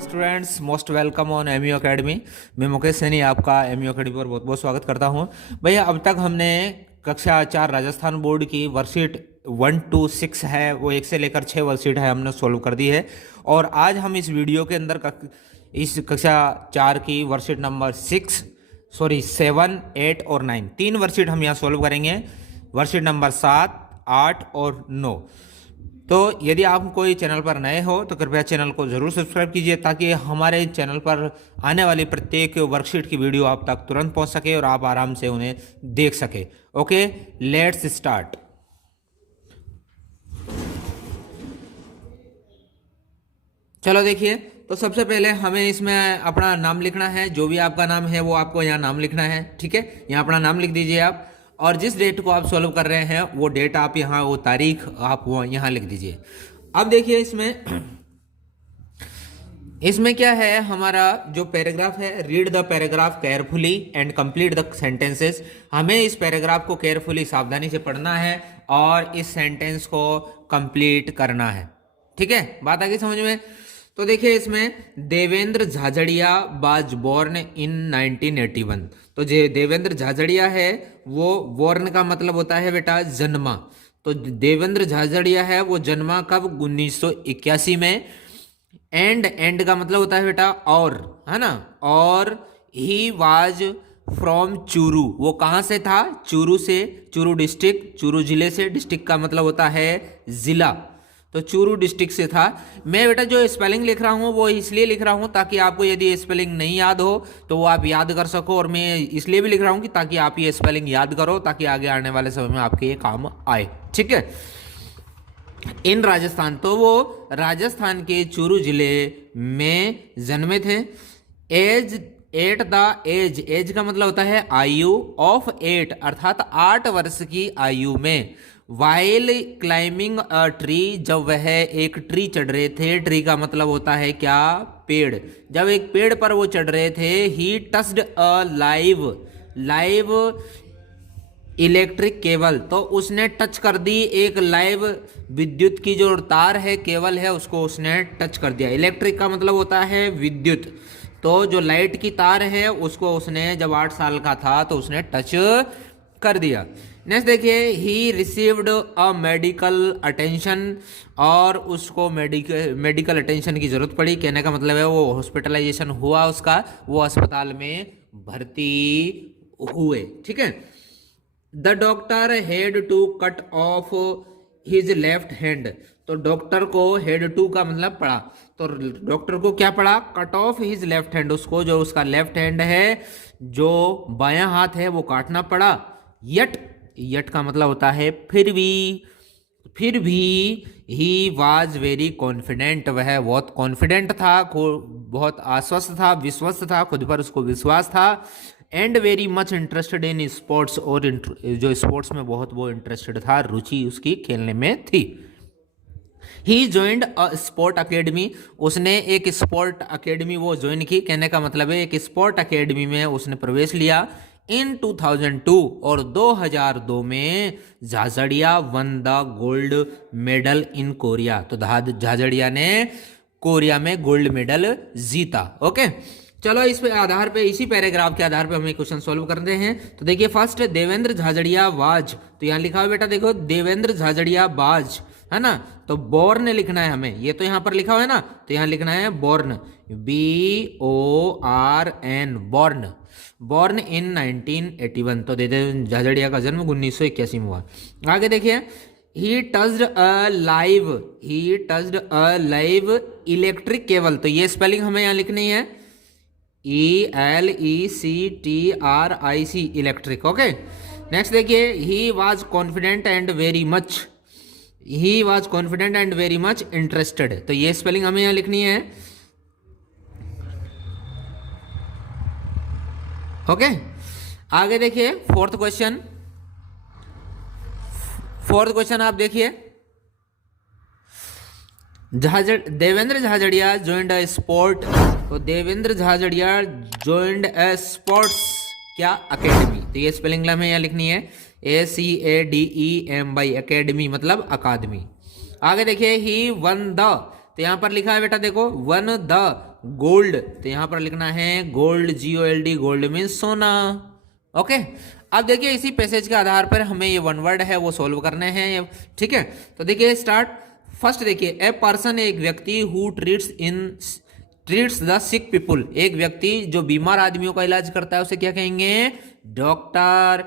Students most welcome on MU academy. मैं मुकेश सैनी आपका MU academy पर बहुत बहुत स्वागत करता हूं। भैया अब तक हमने कक्षा 4 राजस्थान बोर्ड की वर्कशीट 1 to 6 है, वो 1 से लेकर 6 वर्कशीट है, हमने सोल्व कर दी है। और आज हम इस वीडियो के अंदर इस कक्षा 4 की वर्कशीट नंबर 7, 8 और 9 तीन वर्कशीट हम यहाँ सोल्व करेंगे। वर्कशीट नंबर 7, 8 और 9। तो यदि आप कोई चैनल पर नए हो तो कृपया चैनल को ज़रूर सब्सक्राइब कीजिए ताकि हमारे चैनल पर आने वाली प्रत्येक वर्कशीट की वीडियो आप तक तुरंत पहुंच सके और आप आराम से उन्हें देख सके। Okay, let's start. चलो देखिए, तो सबसे पहले हमें इसमें अपना नाम लिखना है। जो भी आपका नाम है वो आपको यहाँ नाम लिखना है, ठीक है। यहाँ अपना नाम लिख दीजिए आप, और जिस डेट को आप सॉल्व कर रहे हैं वो डेट आप यहाँ, वो तारीख आप वो यहाँ लिख दीजिए। अब देखिए इसमें क्या है, हमारा जो पैराग्राफ है, read the paragraph carefully and complete the sentences. हमें इस पैराग्राफ को केयरफुली, सावधानी से पढ़ना है और इस सेंटेंस को कंप्लीट करना है, ठीक है। बात आ गई समझ में। तो देखिए इसमें Devendra Jhajharia was born in 1981। तो जो देवेंद्र झाझड़िया है वो बोर्न का मतलब होता है बेटा जन्मा। तो देवेंद्र झाझड़िया है वो जन्मा कब, 1981 में। एंड का मतलब होता है बेटा और, है ना। और ही वाज फ्रॉम चूरू, वो कहाँ से था, चूरू से, चूरू डिस्ट्रिक्ट, चूरू जिले से। डिस्ट्रिक्ट का मतलब होता है जिला, तो चूरू डिस्ट्रिक्ट से था। मैं बेटा जो स्पेलिंग लिख रहा हूँ वो इसलिए लिख रहा हूँ ताकि आपको यदि स्पेलिंग नहीं याद हो तो वो आप याद कर सको, और मैं इसलिए भी लिख रहा हूँ कि ताकि आप ये स्पेलिंग याद करो ताकि आगे आने वाले समय में आपके ये काम आए, ठीक है। इन राजस्थान, तो वो राजस्थान के चूरू जिले में जन्मे थे। एट द एज का मतलब होता है आयु, ऑफ 8 अर्थात 8 वर्ष की आयु में। वाइल क्लाइंबिंग अ ट्री, जब वह एक ट्री चढ़ रहे थे। ट्री का मतलब होता है क्या, पेड़। जब एक पेड़ पर वो चढ़ रहे थे, ही touched a live electric cable, तो उसने टच कर दी एक लाइव विद्युत की जो तार है, केबल है, उसको उसने टच कर दिया। इलेक्ट्रिक का मतलब होता है विद्युत, तो जो लाइट की तार है उसको उसने जब 8 साल का था तो उसने टच कर दिया। नेक्स्ट देखिए, he received a medical attention, और उसको मेडिकल अटेंशन की जरूरत पड़ी। कहने का मतलब है वो हॉस्पिटलाइजेशन हुआ उसका, वो अस्पताल में भर्ती हुए, ठीक है। The doctor had to cut off his left hand, तो डॉक्टर को हेड टू का मतलब पड़ा, तो डॉक्टर को क्या पड़ा, cut off his left hand, उसको जो उसका लेफ्ट हैंड है, जो बायां हाथ है, वो काटना पड़ा। यट का मतलब होता है फिर भी ही वॉज वेरी कॉन्फिडेंट, वह बहुत कॉन्फिडेंट था, बहुत आश्वस्त था, विश्वस्त था, खुद पर उसको विश्वास था। And very much interested in sports, और जो स्पोर्ट्स में बहुत वो इंटरेस्टेड था, रुचि उसकी खेलने में थी। He joined a sport academy, उसने एक स्पोर्ट अकेडमी वो ज्वाइन की। कहने का मतलब है एक स्पोर्ट अकेडमी में उसने प्रवेश लिया इन 2002, और 2002 में Jhajharia one the gold medal in Korea, तो झाझड़िया ने कोरिया में गोल्ड मेडल जीता। ओके, चलो इस पे आधार पे, इसी पैराग्राफ के आधार पे हमें क्वेश्चन सॉल्व करते हैं। तो देखिए फर्स्ट, देवेंद्र झाझड़िया वाज, तो यहाँ लिखा हुआ बेटा देखो, देवेंद्र झाझड़िया वाज, है ना। तो बोर्न लिखना है हमें, ये तो यहाँ पर लिखा हुआ है ना, तो यहाँ लिखना है बोर्न, BORN, बोर्न इन 1981। तो देवेंद्र झाझड़िया का जन्म 1981 में हुआ। आगे देखिए, ही touched a live electric cable, तो ये स्पेलिंग हमें यहाँ लिखनी है, ELECTRIC, इलेक्ट्रिक। ओके, नेक्स्ट देखिए, he was confident and very much interested, तो ये स्पेलिंग हमें यहाँ लिखनी है। ओके, आगे देखिए फोर्थ क्वेश्चन आप देखिए, Devendra Jhajharia joined a sport, तो Devendra Jhajharia joined a sports क्या, अकेडमी। तो ये स्पेलिंग हमें यहाँ लिखनी है ACADEMY, अकेडमी मतलब अकादमी। आगे देखिए ही वन द, तो यहाँ पर लिखा है बेटा देखो वन द गोल्ड, तो यहाँ पर लिखना है गोल्ड, GOLD, गोल्ड मीन्स सोना। ओके, अब देखिए इसी पैसेज के आधार पर हमें ये वन वर्ड है वो सोल्व करने हैं, ठीक है। तो देखिए स्टार्ट। फर्स्ट देखिए ए पर्सन, एक व्यक्ति, who treats the sick people, एक व्यक्ति जो बीमार आदमियों का इलाज करता है उसे क्या कहेंगे, डॉक्टर।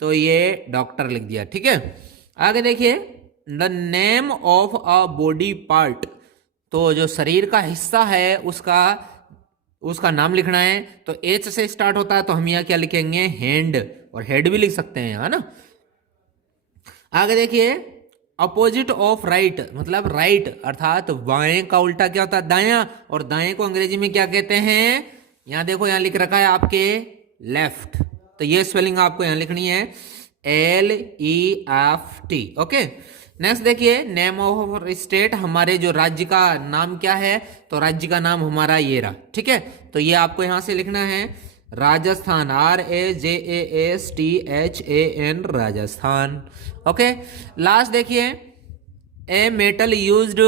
तो ये डॉक्टर लिख दिया, ठीक है। आगे देखिए the name of a body part, तो जो शरीर का हिस्सा है उसका नाम लिखना है। तो H से स्टार्ट होता है तो हम यहाँ क्या लिखेंगे, हैंड, और हेड भी लिख सकते हैं, है ना। आगे देखिए अपोजिट ऑफ राइट, मतलब राइट अर्थात बाएं का उल्टा क्या होता है, दायां, और दाएं को अंग्रेजी में क्या कहते हैं, यहां देखो यहाँ लिख रखा है आपके लेफ्ट। तो ये स्पेलिंग आपको यहाँ लिखनी है LEFT। ओके, नेक्स्ट देखिए नेम ऑफ स्टेट, हमारे जो राज्य का नाम क्या है, तो राज्य का नाम हमारा ये रहा, ठीक है। तो ये आपको यहां से लिखना है Rajasthan, RAJASTHAN, Rajasthan. Okay, last देखिए a metal used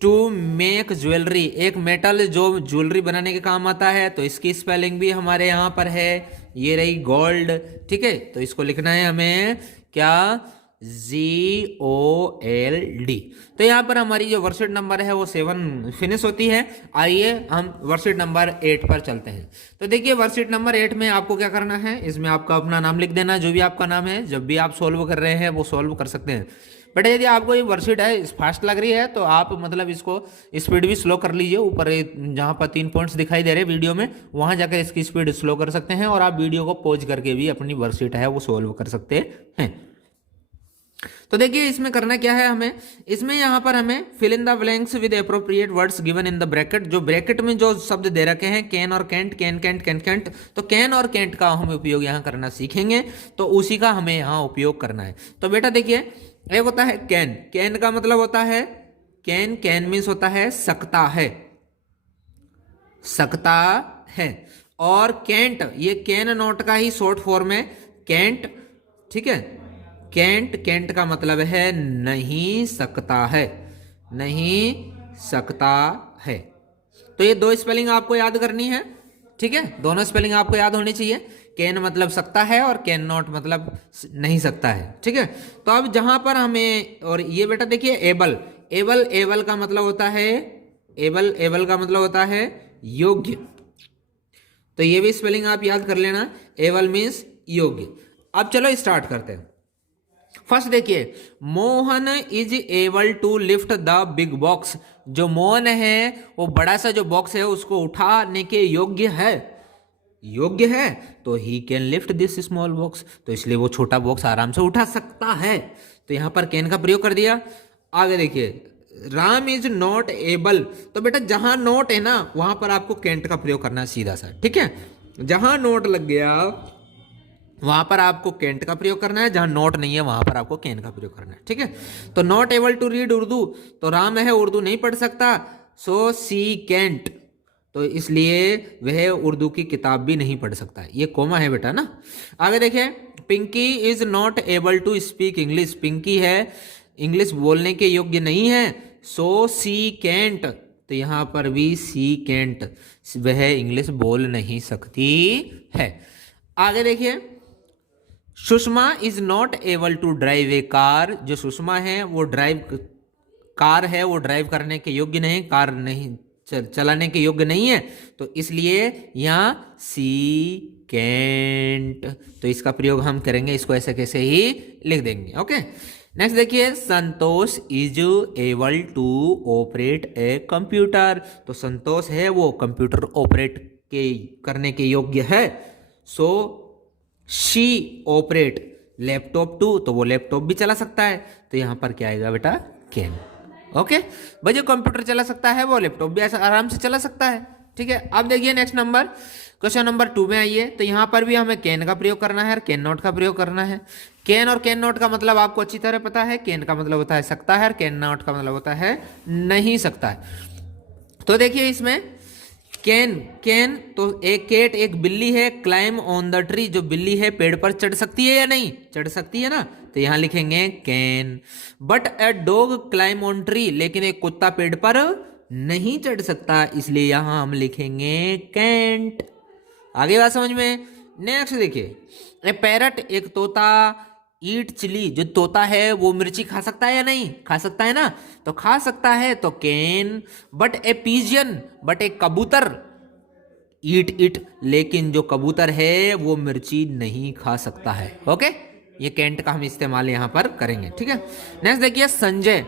to make jewellery, एक मेटल जो ज्वेलरी बनाने के काम आता है, तो इसकी स्पेलिंग भी हमारे यहाँ पर है, ये रही गोल्ड, ठीक है। तो इसको लिखना है हमें क्या, GOLD। तो यहाँ पर हमारी जो वर्कशीट नंबर है वो 7 फिनिश होती है। आइए हम वर्कशीट नंबर 8 पर चलते हैं। तो देखिए वर्कशीट नंबर 8 में आपको क्या करना है, इसमें आपका अपना नाम लिख देना, जो भी आपका नाम है, जब भी आप सोल्व कर रहे हैं वो सोल्व कर सकते हैं। बट यदि आपको ये वर्कशीट है फास्ट लग रही है तो आप मतलब इसको स्पीड भी स्लो कर लीजिए, ऊपर जहाँ पर 3 पॉइंट्स दिखाई दे रहे हैं वीडियो में, वहाँ जाकर इसकी स्पीड स्लो कर सकते हैं, और आप वीडियो को पॉज करके भी अपनी वर्कशीट है वो सोल्व कर सकते हैं। तो देखिए इसमें करना क्या है हमें, इसमें यहाँ पर हमें fill in the blanks with appropriate words given in the bracket, जो ब्रैकेट में जो शब्द दे रखे हैं कैन और कैंट, कैन कैंट कैंट कैंट, तो कैन और कैंट का हम उपयोग यहाँ करना सीखेंगे, तो उसी का हमें यहाँ उपयोग करना है। तो बेटा देखिए एक होता है कैन, कैन का मतलब होता है कैन, कैन मीन्स होता है सकता है, सकता है, और कैंट ये कैन नॉट का ही शॉर्ट फॉर्म है कैंट, ठीक है। कैंट, कैंट का मतलब है नहीं सकता है, नहीं सकता है। तो ये 2 स्पेलिंग आपको याद करनी है, ठीक है, दोनों स्पेलिंग आपको याद होनी चाहिए। कैन मतलब सकता है और कैन नॉट मतलब नहीं सकता है, ठीक है। तो अब जहां पर हमें, और ये बेटा देखिए एबल, एबल, एबल का मतलब होता है एबल, एबल का मतलब होता है योग्य, तो ये भी स्पेलिंग आप याद कर लेना, एबल मीन्स योग्य। अब चलो स्टार्ट करते हैं। फर्स्ट देखिए Mohan is able to lift the big box, जो मोहन है वो बड़ा सा जो बॉक्स है उसको उठाने के योग्य है, योग्य है, तो he can lift this small box, तो इसलिए वो छोटा बॉक्स आराम से उठा सकता है, तो यहां पर कैन का प्रयोग कर दिया। आगे देखिए राम इज नॉट एबल, तो बेटा जहां नॉट है ना वहां पर आपको कैंट का प्रयोग करना है सीधा सा, ठीक है। जहां नॉट लग गया वहां पर आपको कैंट का प्रयोग करना है, जहां नॉट नहीं है वहां पर आपको कैन का प्रयोग करना है, ठीक है। तो not able to read Urdu, तो राम है उर्दू नहीं पढ़ सकता, सो सी कैंट, तो इसलिए वह उर्दू की किताब भी नहीं पढ़ सकता है, ये कोमा है बेटा ना। आगे देखिए Pinky is not able to speak English, Pinky है इंग्लिश बोलने के योग्य नहीं है, सो सी कैंट, तो यहां पर भी सी कैंट, वह इंग्लिश बोल नहीं सकती है। आगे देखिए Sushma is not able to drive a car, जो सुषमा है वो कार है वो ड्राइव करने के योग्य नहीं, कार नहीं चलाने के योग्य नहीं है, तो इसलिए यहाँ सी कैंट, तो इसका प्रयोग हम करेंगे, इसको ऐसे कैसे ही लिख देंगे। ओके नेक्स्ट देखिए Santosh is able to operate a computer, तो संतोष है वो कंप्यूटर ऑपरेट करने के योग्य है, so she operate laptop too, तो वो लैपटॉप भी चला सकता है, तो यहां पर क्या आएगा बेटा कैन। ओके भाई जो कंप्यूटर चला सकता है वो लैपटॉप भी ऐसा आराम से चला सकता है, ठीक है। अब देखिए नेक्स्ट नंबर क्वेश्चन नंबर 2 में आइए, तो यहां पर भी हमें कैन का प्रयोग करना है और कैन नॉट का प्रयोग करना है। कैन और कैन नॉट का मतलब आपको अच्छी तरह पता है, कैन का मतलब होता है सकता है और कैन नॉट का मतलब होता है नहीं सकता है। तो देखिए इसमें कैन कैन तो एक केट एक बिल्ली है, क्लाइम ऑन द ट्री, जो बिल्ली है पेड़ पर चढ़ सकती है या नहीं, चढ़ सकती है ना, तो यहां लिखेंगे can. But a dog climb on tree, लेकिन एक कुत्ता पेड़ पर नहीं चढ़ सकता, इसलिए यहां हम लिखेंगे कैंट। आगे बात समझ में। नेक्स्ट देखिए, ए पैरट एक तोता, ईट चिली, जो तोता है वो मिर्ची खा सकता है या नहीं, खा सकता है ना, तो खा सकता है तो can. But A pigeon, but एक कबूतर, ईट इट, लेकिन जो कबूतर है वो मिर्ची नहीं खा सकता है। ओके, ये कैंट का हम इस्तेमाल यहां पर करेंगे, ठीक है। नेक्स्ट देखिए, Sanjay,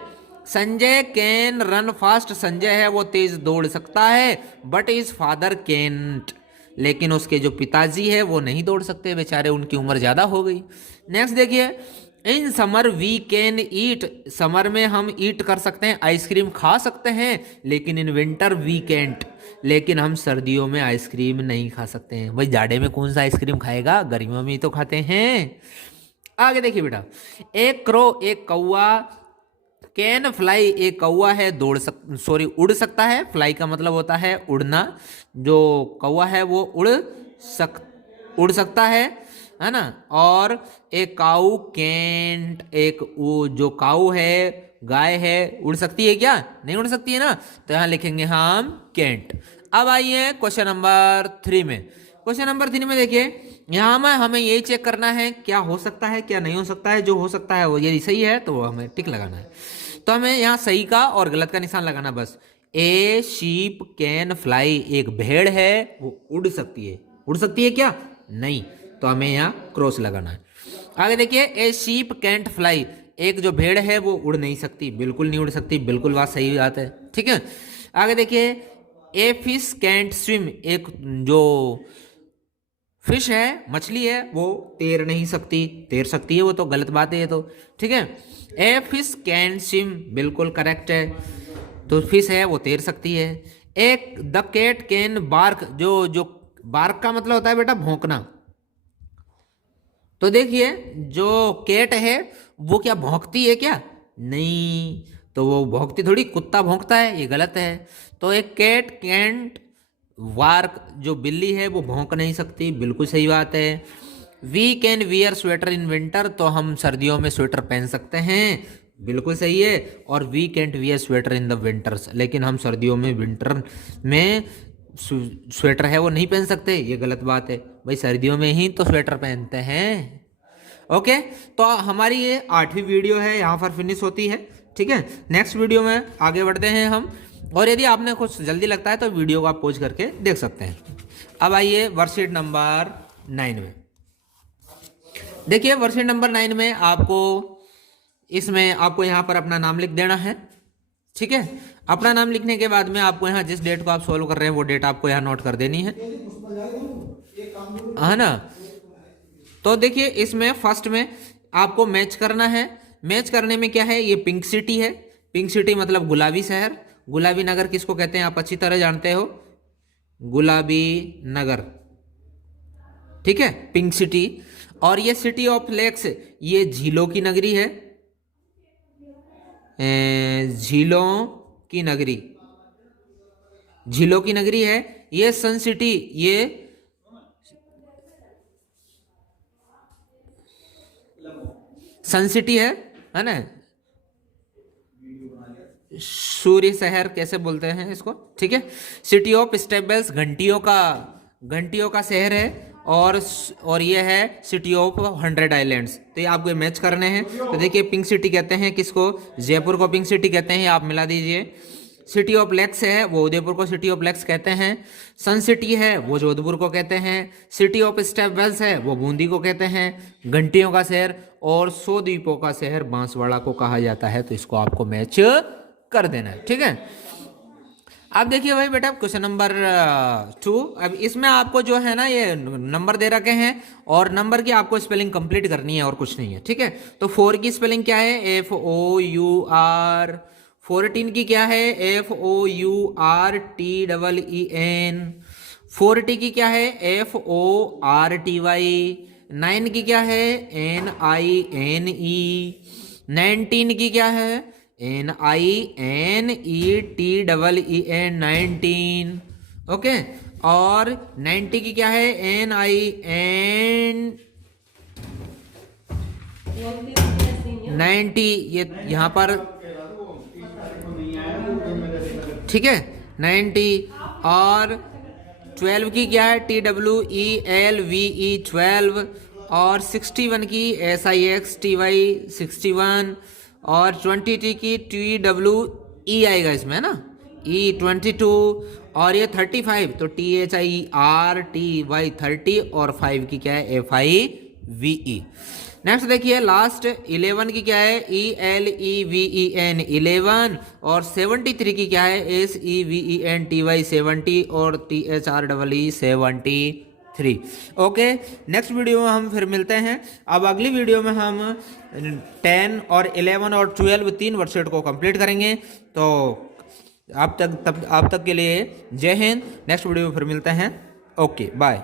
Sanjay can run fast, Sanjay है वो तेज दौड़ सकता है, बट इज फादर कैंट, लेकिन उसके जो पिताजी है वो नहीं दौड़ सकते बेचारे, उनकी उम्र ज्यादा हो गई। नेक्स्ट देखिए, in summer we can eat, summer में हम ईट कर सकते हैं, आइसक्रीम खा सकते हैं, लेकिन इन विंटर वी कैंट, लेकिन हम सर्दियों में आइसक्रीम नहीं खा सकते हैं। भाई जाड़े में कौन सा आइसक्रीम खाएगा, गर्मियों में ही तो खाते हैं। आगे देखिए बेटा, एक क्रो एक कौआ, कैन फ्लाई, एक कौआ है उड़ सकता है, फ्लाई का मतलब होता है उड़ना, जो कौआ है वो उड़ सकता है ना। और एक काऊ कैंट, एक वो जो काऊ है गाय है, उड़ सकती है क्या, नहीं उड़ सकती है ना, तो यहां लिखेंगे हम कैंट। अब आइए क्वेश्चन नंबर 3 में। क्वेश्चन नंबर 3 में देखिए, यहाँ में हमें यही चेक करना है क्या हो सकता है क्या नहीं हो सकता है। जो हो सकता है वो यदि सही है तो वो हमें टिक लगाना है, तो हमें यहाँ सही का और गलत का निशान लगाना बस। ए शीप कैन फ्लाई, एक भेड़ है वो उड़ सकती है, उड़ सकती है क्या, नहीं, तो हमें यहाँ क्रॉस लगाना है। आगे देखिए, ए शीप कैंट फ्लाई, एक जो भेड़ है वो उड़ नहीं सकती, बिल्कुल नहीं उड़ सकती, बिल्कुल बात सही बात है, ठीक है। आगे देखिए, ए फिश कैंट स्विम, एक जो फिश है मछली है वो तैर नहीं सकती, तैर सकती है वो तो गलत बात है ये तो, ठीक है। ए फिश कैन स्विम बिल्कुल करेक्ट है, तो फिश है वो तैर सकती है। एक द कैट कैन बार्क, जो बार्क का मतलब होता है बेटा भौंकना, तो देखिए जो कैट है वो क्या भौंकती है क्या, नहीं, तो वो भौंकती थोड़ी, कुत्ता भौंकता है, ये गलत है। तो एक कैट कैंट वार्क, जो बिल्ली है वो भौंक नहीं सकती, बिल्कुल सही बात है। We can wear sweater in winter, तो हम सर्दियों में स्वेटर पहन सकते हैं, बिल्कुल सही है। और we can't wear sweater in the winters, लेकिन हम सर्दियों में विंटर में स्वेटर है वो नहीं पहन सकते, ये गलत बात है भाई, सर्दियों में ही तो स्वेटर पहनते हैं। ओके, तो हमारी ये 8वीं वीडियो है यहाँ पर फिनिश होती है, ठीक है। नेक्स्ट वीडियो में आगे बढ़ते हैं हम, और यदि आपने कुछ जल्दी लगता है तो वीडियो को आप पॉज करके देख सकते हैं। अब आइए वर्कशीट नंबर 9 में। देखिए वर्कशीट नंबर 9 में इसमें आपको यहाँ पर अपना नाम लिख देना है, ठीक है। अपना नाम लिखने के बाद में आपको यहाँ जिस डेट को आप सॉल्व कर रहे हैं वो डेट आपको यहाँ नोट कर देनी है ना। तो देखिए इसमें फर्स्ट में आपको मैच करना है। मैच करने में क्या है, ये पिंक सिटी है, पिंक सिटी मतलब गुलाबी शहर, गुलाबी नगर किसको कहते हैं आप अच्छी तरह जानते हो, गुलाबी नगर, ठीक है, पिंक सिटी। और ये सिटी ऑफ लेक्स, ये झीलों की नगरी है, झीलों की नगरी, झीलों की नगरी है। ये सन सिटी, ये सन सिटी है ना, सूर्य शहर कैसे बोलते हैं इसको, ठीक है। सिटी ऑफ स्टेबल्स, घंटियों का शहर है। और ये है सिटी ऑफ 100 आइलैंड्स। तो ये आपको मैच करने हैं। तो देखिए पिंक सिटी कहते हैं किसको, जयपुर को पिंक सिटी कहते हैं, आप मिला दीजिए। सिटी ऑफ लेक्स है वो उदयपुर को सिटी ऑफ लेक्स कहते हैं। सन सिटी है वो जोधपुर को कहते हैं। सिटी ऑफ स्टेबल्स है वो बूंदी को कहते हैं, घंटियों का शहर। और 100 द्वीपों का शहर बांसवाड़ा को कहा जाता है। तो इसको आपको मैच कर देना है, ठीक है। अब देखिए भाई बेटा क्वेश्चन नंबर 2। अब इसमें आपको जो है ना ये नंबर दे रखे हैं और नंबर की आपको स्पेलिंग कंप्लीट करनी है और कुछ नहीं है, ठीक है। तो 4 की स्पेलिंग क्या है, FOUR। 14 की क्या है, FOURTEEN। 40 की क्या है, FORTY। 9 की क्या है, NINE। 19 की क्या है, NINETEEN 19। ओके। और 90 की क्या है, NIN 90, ये यहाँ पर ठीक है 90। और 12 की क्या है, TWELVE 12। और 61 की SIXTY 61। और 20T की TWE आएगा इसमें, है ना, E22। और ये 35 तो THIRTY 30। और 5 की क्या है, FIVE। नेक्स्ट देखिए लास्ट 11 की क्या है, ELEVEN 11। और 73 की क्या है, SEVENTY 70। और THREE 73। ओके, नेक्स्ट वीडियो में हम फिर मिलते हैं। अब अगली वीडियो में हम 10 और 11 और 12 तीन वर्कशीट को कंप्लीट करेंगे। तो आप तक के लिए जय हिंद। नेक्स्ट वीडियो में फिर मिलते हैं। Okay bye.